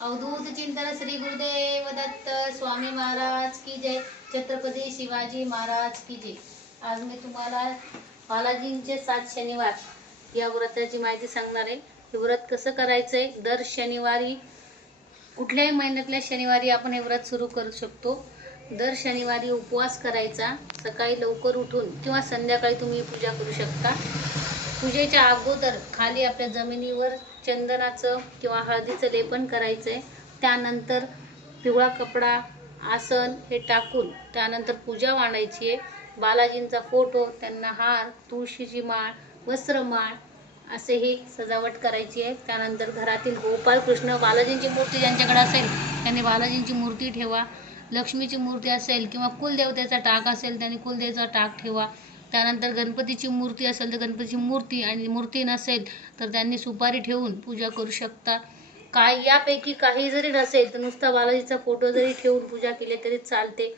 अवधूत चिंतन श्री गुरुदेव दत्त स्वामी महाराज की जय, छत्रपती शिवाजी महाराज की जय। आज मी तुम्हाला बालाजींचे 7 शनिवार या व्रताची माहिती सांगणार आहे। हे व्रत कसं करायचंय, दर शनिवारी कुठल्याही महिन्यातल्या शनिवारी आपण हे व्रत सुरू करू शकतो। दर शनिवारी उपवास करायचा, सकाळी लवकर उठून किंवा संध्याकाळी तुम्ही पूजा करू शकता। पूजेच्या अगोदर खाली आपल्या जमिनीवर चंदनाचं किंवा हळदीचं लेपन करायचंय। त्यानंतर पिवळा कपडा, आसन हे टाकून त्यानंतर पूजा मांडायची आहे। बालाजींचा फोटो, त्यांना हार, तुळशीची माळ, वस्त्रमाळ असे ही सजावट करायची आहे। त्यानंतर घरातील गोपाळ कृष्ण, बालाजींची मूर्ती ज्यांच्याकडे असेल त्यांनी बालाजींची मूर्ती ठेवा। लक्ष्मीची मूर्ती असेल किंवा कुलदेवतेचा टाक असेल त्यांनी कुलदेवतेचा टाक ठेवा। त्यानंतर गणपतीची मूर्ती असेल तर गणपतीची मूर्ती, आणि मूर्ती नसेल तर त्यांनी सुपारी ठेवून पूजा करू शकता। काय यापैकी काही जरी नसेल तर नुसता बालाजीचा फोटो जरी ठेवून पूजा केली तरी चालते।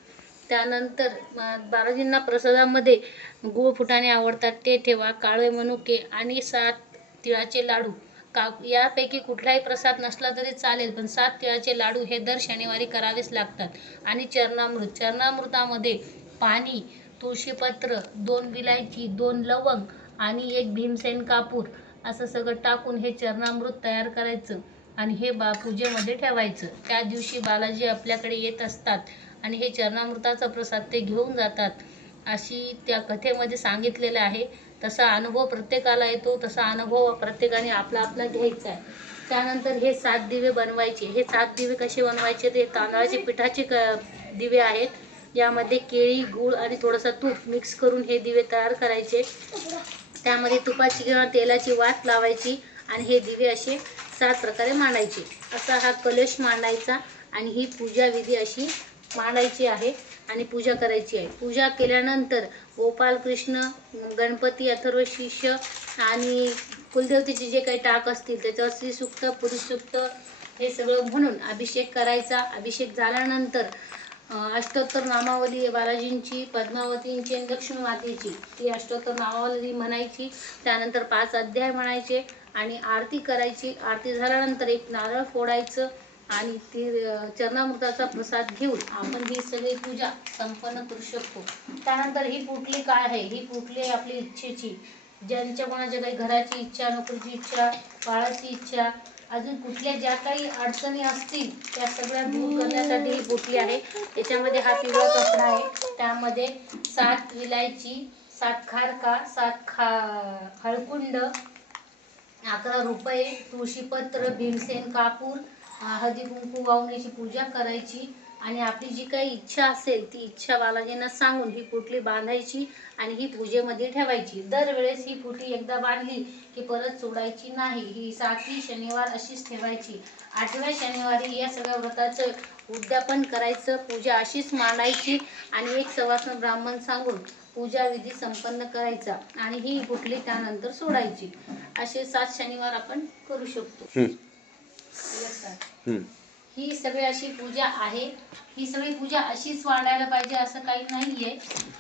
त्यानंतर बालाजींना प्रसादामध्ये गूळ फुटाणे आवडतात ते ठेवा, काळे मनुके आणि 7 तिळाचे लाडू। यापैकी कुठलाही प्रसाद नसला तरी चालेल, पण 7 तिळाचे लाडू हे दर शनिवारी करावेच लागतात। आणि चरणामृतामध्ये पाणी, तुळशीपत्र, 2 विलायची, 2 लवंग आणि 1 भीमसेन कापूर असं सगळं टाकून हे चरणामृत तयार करायचं आणि हे पूजेमध्ये ठेवायचं। त्या दिवशी बालाजी आपल्याकडे येत असतात आणि हे चरणामृताचा प्रसाद ते घेऊन जातात, अशी त्या कथेमध्ये सांगितलेलं आहे। तसा अनुभव प्रत्येकाला येतो, तसा अनुभव प्रत्येकाने आपला आपला घ्यायचा आहे। त्यानंतर हे 7 दिवे बनवायचे। हे 7 दिवे कसे बनवायचे, ते तांदळाचे पिठाचे दिवे आहेत। यामध्ये केळी, गूळ आणि थोडासा तूप मिक्स करून हे दिवे तयार करायचे। त्यामध्ये तुपाची किंवा तेलाची वात लावायची आणि हे दिवे असे 7 प्रकारे मांडायचे। असा हा कलश मांडायचा आणि ही पूजा विधी अशी मांडायची आहे आणि पूजा करायची आहे। पूजा केल्यानंतर गोपाल कृष्ण, गणपती, अथर्व शीर्ष आणि कुलदेवतेचे जे काही टाक असतील त्याच्यावर श्री सूक्त, पुरुष सूक्त हे सगळं म्हणून अभिषेक करायचा। अभिषेक झाल्यानंतर अष्टोत्तर नामावली बालाजींची, पद्मावतींची आणि लक्ष्मी मातेची ती अष्टोत्तर नामावली म्हणायची। त्यानंतर 5 अध्याय म्हणायचे आणि आरती करायची। आरती झाल्यानंतर एक नारळ फोडायचं आणि ती चरणामृताचा प्रसाद घेऊन आपण ही सगळी पूजा संपन्न करू शकतो। त्यानंतर ही पुटली काय आहे, ही पुटली आपली इच्छेची, ज्यांच्या कोणाच्या काही घराची इच्छा, नोकरीची इच्छा, बाळाची इच्छा, अजून कुठल्या ज्या काही अडचणी असतील त्या सगळ्या दूर करण्यासाठी ही पुटली आहे। त्याच्यामध्ये हा पिवळा कपडा आहे, त्यामध्ये 7 विलायची, 7 खारका, 7 हळकुंड, 11 रुपये, तुळशीपत्र, भीमसेन कापूर, हळदी कुंकू वाहून याची पूजा करायची आणि आपली जी काही इच्छा असेल ती इच्छा बालाजींना सांगून ही पुटली बांधायची आणि ही पूजेमध्ये ठेवायची। दरवेळेस ही पुटली एकदा बांधली की परत सोडायची नाही। ही 7ही शनिवार अशीच ठेवायची। 8व्या शनिवारी या सगळ्या व्रताचं उद्यापन करायचं, पूजा अशीच मांडायची आणि एक सवाष्ण ब्राह्मण सांगून पूजा विधी संपन्न करायचा आणि ही पुटली त्यानंतर सोडायची। असे 7 शनिवार आपण करू शकतो। ही सगळी अशी पूजा आहे। ही सगळी पूजा अशीच वाढायला पाहिजे असं काही नाहीये,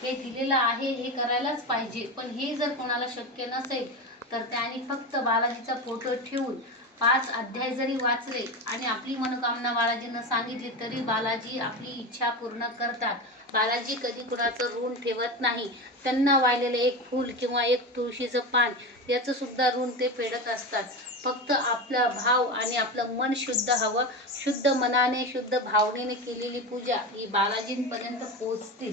हे दिलेलं आहे हे करायलाच पाहिजे। पण हे जर कोणाला शक्य नसेल तर त्यांनी फक्त बालाजीचा फोटो ठेवून 5 अध्याय जरी वाचले आणि आपली मनोकामना बालाजींना सांगितली तरी बालाजी आपली इच्छा पूर्ण करतात। बालाजी कधी कुणाचं ऋण ठेवत नाही। त्यांना वाहिलेलं एक फूल किंवा एक तुळशीचं पान याचं सुद्धा ऋण ते फेडत असतात। फक्त आपला भाव आणि आपलं मन शुद्ध हवं। शुद्ध मनाने, शुद्ध भावनेने केलेली पूजा ही बालाजींपर्यंत पोहोचते।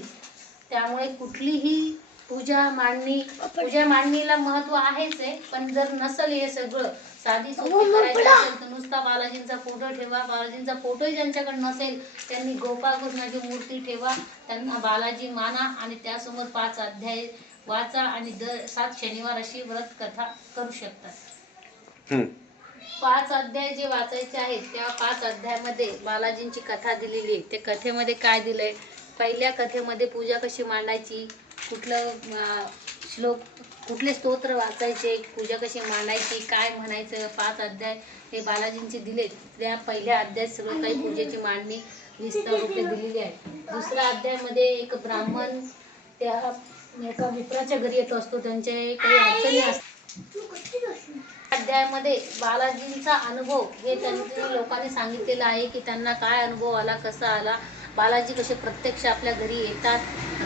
त्यामुळे कुठलीही पूजा मांडणीला महत्त्व आहेच आहे, पण जर नसेल हे सगळं साधी सोपी करायची असेल तर नुसता बालाजींचा फोटो ठेवा। बालाजींचा फोटोही ज्यांच्याकडे नसेल त्यांनी गोपाळ कृष्णाची मूर्ती ठेवा, त्यांना बालाजी माना आणि त्यासमोर 5 अध्याय वाचा आणि दर 7 शनिवार अशी व्रत कथा करू शकतात। 5 अध्याय जे वाचायचे आहेत त्या 5 अध्यायामध्ये बालाजींची कथा दिलेली आहे। त्या कथेमध्ये काय दिलंय, पहिल्या कथेमध्ये पूजा कशी मांडायची, कुठलं श्लोक, कुठले स्तोत्र वाचायचे, पूजा कशी मांडायची, काय म्हणायचं, 5 अध्याय हे बालाजींचे दिलेत। त्या पहिल्या अध्यायात सगळं काही पूजेची मांडणी विस्तार रूपे दिलेली आहे। दुसऱ्या अध्यायामध्ये एक ब्राह्मण त्या एका मित्राच्या घरी येत असतो, त्यांचे काही अडचणी असतात। अध्यायामध्ये बालाजींचा अनुभव हे त्यांनी लोकांनी सांगितलेला आहे की त्यांना काय अनुभव आला, कसा आला, बालाजी कसे प्रत्यक्ष आपल्या घरी येतात,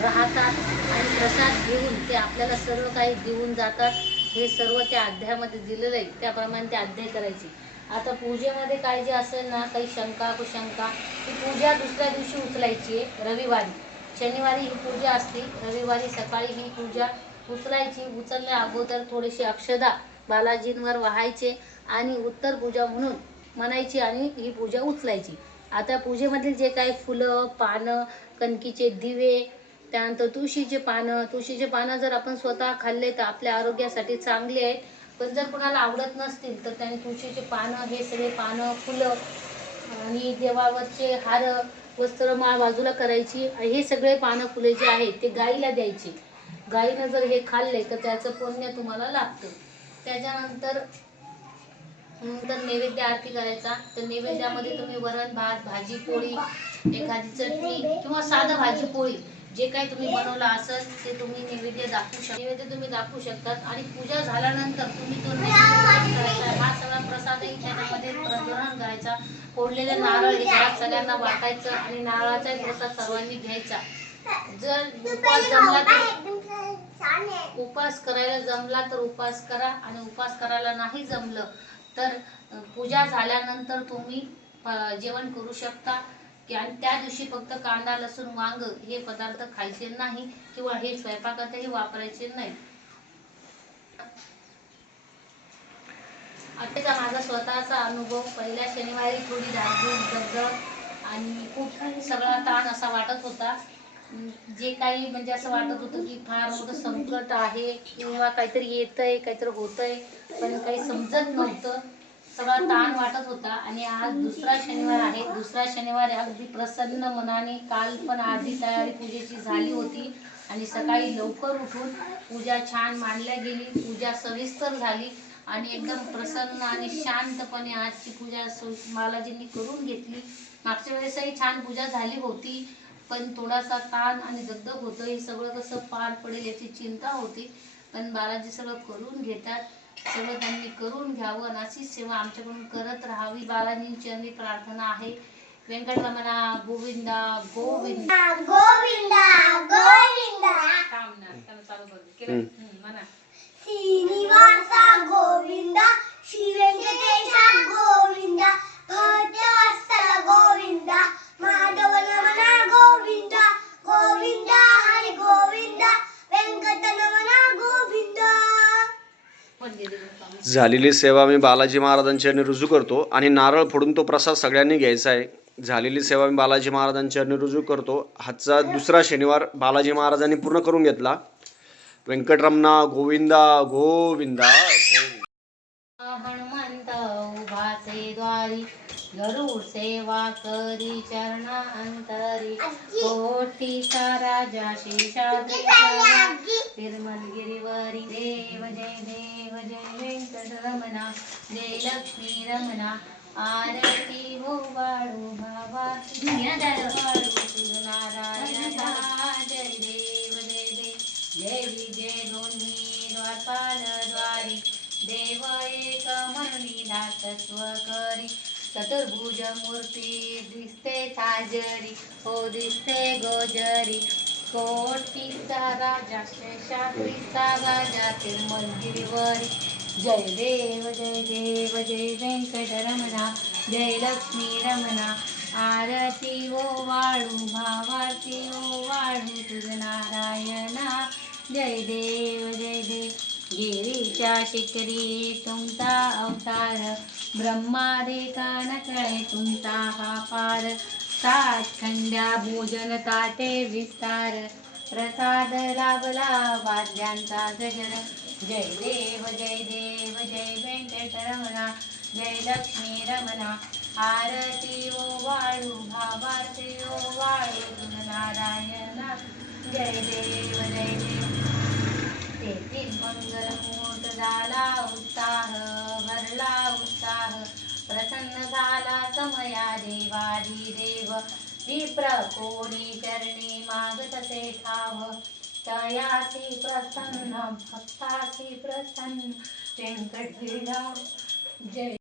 राहतात आणि प्रसाद घेऊन ते आपल्याला सर्व काही देऊन जातात. हे सर्व त्या अध्यायामध्ये दिलेलं आहे, त्याप्रमाणे ते अध्याय करायचे. आता पूजेमध्ये काय जे असेल ना, काही शंका कुशंका, ही पूजा दुसऱ्या दिवशी उचलायची आहे. रविवारी, शनिवारी ही पूजा असते, रविवारी सकाळी ही पूजा उचलायची. उचलण्या अगोदर थोडेसे अक्षदा बालाजींवर वाहायचे आणि उत्तर पूजा म्हणून म्हणायची आणि ही पूजा उचलायची. आता पूजेमधील जे काही फुलं, पानं, कणकीचे दिवे, त्यानंतर तुळशीचे पानं जर आपण स्वतः खाल्ले तर आपल्या आरोग्यासाठी चांगले आहेत. पण जर कोणाला आवडत नसतील तर त्याने तुळशीचे पानं, हे सगळे पानं, फुलं आणि देवावरचे हार, वस्त्रमाळ बाजूला करायची. हे सगळे पानं फुले जे आहेत ते गाईला द्यायचे. गाईनं जर हे खाल्ले तर त्याचं पुण्य तुम्हाला लाभतं. त्याच्यानंतर नैवेद्य आरती करायचा. तर नैवेद्यामध्ये तुम्ही वरण भात, भाजी पोळी, एखादी चटणी किंवा साधं भाजी पोळी जे काही तुम्ही बनवलं असेल ते तुम्ही नैवेद्य दाखवू शकतात. आणि पूजा झाल्यानंतर तुम्ही तो नैवेद्य करायचा. हा सगळा प्रसादही त्याच्यामध्ये ग्रहण करायचा. फोडलेले नारळ हे घरात सगळ्यांना वाटायचं आणि नारळाचाही प्रसाद सर्वांनी घ्यायचा. जर उपास करायला जमला तर उपास करा, आणि उपास करायला नाही जमलं तर पूजा झाल्यानंतर तुम्ही जेवण करू शकता. आणि त्या दिवशी फक्त कांदा, लसूण, वांग हे पदार्थ खायचे नाही किंवा हे स्वयंपाकातही वापरायचे नाही. आताचा माझा स्वतःचा अनुभव, पहिल्या शनिवारी थोडी धाकधूक, दगदग आणि खूप सगळा ताण असा वाटत होता. जे काही म्हणजे असं वाटत होतं की फार मोठं संकट आहे किंवा काहीतरी येतंय, काहीतरी होतंय, पण काही समजत नव्हतं. सगळा ताण वाटत होता. आणि आज दुसरा शनिवार आहे. दुसरा शनिवार अगदी प्रसन्न मनाने, काल पण आधी तयारी पूजेची झाली होती आणि सकाळी लवकर उठून पूजा छान मांडल्या गेली. पूजा सविस्तर झाली आणि एकदम प्रसन्न आणि शांतपणे आजची पूजा बालाजींनी करून घेतली. मागच्या वेळेसही छान पूजा झाली होती, पण थोडासा ताण आणि दगदग होतं. हे सगळं कसं पार पडेल याची चिंता होती, पण बालाजी सगळं करून घेतात. सगळं त्यांनी करून घ्यावं आणि अशीच सेवा आमच्याकडून करत राहावी, बालाजींची आम्ही प्रार्थना आहे. वेंकटरमणा गोविंदा गोविंदा गोविंदा गोविंदा. चालू करू म्हणा. श्रीनिवासा गोविंदा, श्री व्यंकटेशा गोविंदा, भक्तवत्सल गोविंदा, माधव नमना गोविंदा, गोविंदा हरी गोविंदा, व्यंकटरमणा गोविंदा. झालेली सेवा मी बालाजी महाराजांच्या चरणी रुजू करतो आणि नारळ फोडून तो प्रसाद सगळ्यांनी घ्यायचा आहे. झालेली सेवा मी बालाजी महाराजांच्या चरणी रुजू करतो. हातचा दुसरा शनिवार बालाजी महाराजांनी पूर्ण करून घेतला. वेंकटरमणा गोविंदा गोविंदा. हनुमंत उभासे द्वारी, गरुड सेवा करी चरणा अंतरी, कोटीचा राजा शेषाद्री निर्मल गिरीवरी. देव जय देव जय वेंकटरमणा, जय लक्ष्मी रमणा, आरती हो वाळू भावा वाळू नारायणा. जय देव जय देव जय विजय दोन्ही द्वारपाल द्वारी, देव एक म्हणून दातत्व करी, चतुर्भुज मूर्ती दिसते साजरी, हो दिसते गोजरी, कोटीचा राजा शेषाद्रीचा राजा तिरुमल गिरीवरी. जय देव जय वेंकटरमणा, जय लक्ष्मी रमणा, आरती ओ वाळू भावारती ओ वाळू तुझ नारायणा. जय देव गिरीच्या शिखरी तुमचा अवतार, ब्रह्मादि कान कळे तुमचा हा पार, सात खंड्या भोजन ताटे विस्तार, प्रसाद लाभला वाद्यांचा गजर. जय देव जय वेंकटरमणा, जय लक्ष्मी रमणा, आरती ओ वाळू भावारती ओ वाळू तुझ नारायणा. जय देव तेथील मंगलमूर्त झाला उत्साह, भरला उत्साह, प्रसन्न झाला समया देवाधिदेव, विप्र कोणी चरणी मागत ते ठाव, तयासी प्रसन्न भक्तासी प्रसन्न वेंकटगिरीला जय.